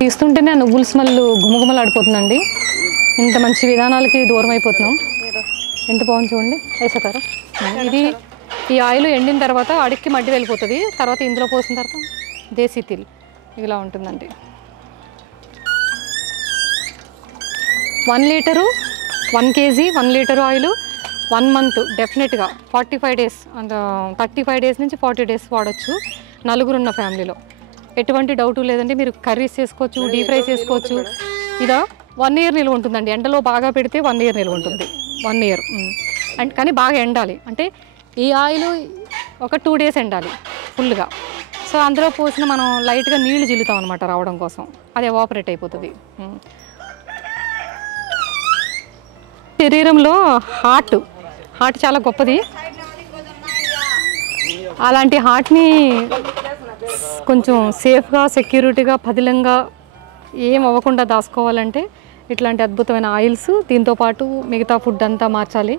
తీస్తుంటేనే నువ్వుల స్మెల్ గుమగుమలాడిపోతుందండి. ఇంత మంచి విధానాలకి దూరం అయిపోతున్నాం. ఎంత బాగుంది చూడండి. వేసేతారు ఇది. ఈ ఆయిల్ ఎండిన తర్వాత అడిక్కి మడ్డి వెళ్ళిపోతుంది. తర్వాత ఇందులో పోసిన తర్వాత దేశీ తిల్ ఇలా ఉంటుందండి. 1 litre 1 kg 1 litre oil 1 month డెఫినెట్గా 45 days అండ్ 35 days నుంచి 40 days వాడచ్చు. నలుగురున్న ఫ్యామిలీలో ఎటువంటి డౌటు లేదండి. మీరు కర్రీస్ చేసుకోవచ్చు, డీప్ ఫ్రై చేసుకోవచ్చు. ఇదా 1 year నిల్వ ఉంటుందండి. ఎండలో బాగా పెడితే 1 year నిల్వ ఉంటుంది. 1 year అండ్ కానీ బాగా ఎండాలి. అంటే ఈ ఆయిల్ ఒక 2 days ఎండాలి ఫుల్గా. సో అందులో పోసిన మనం లైట్గా నీళ్లు జిల్లుతాం అనమాట రావడం కోసం. అది ఎవాపరేట్ అయిపోతుంది. శరీరంలో హార్ట్ చాలా గొప్పది. అలాంటి హార్ట్ని కొంచెం సేఫ్గా, సెక్యూరిటీగా, పదిలంగా ఏం అవ్వకుండా దాచుకోవాలంటే ఇట్లాంటి అద్భుతమైన ఆయిల్స్, దీంతోపాటు మిగతా ఫుడ్ అంతా మార్చాలి.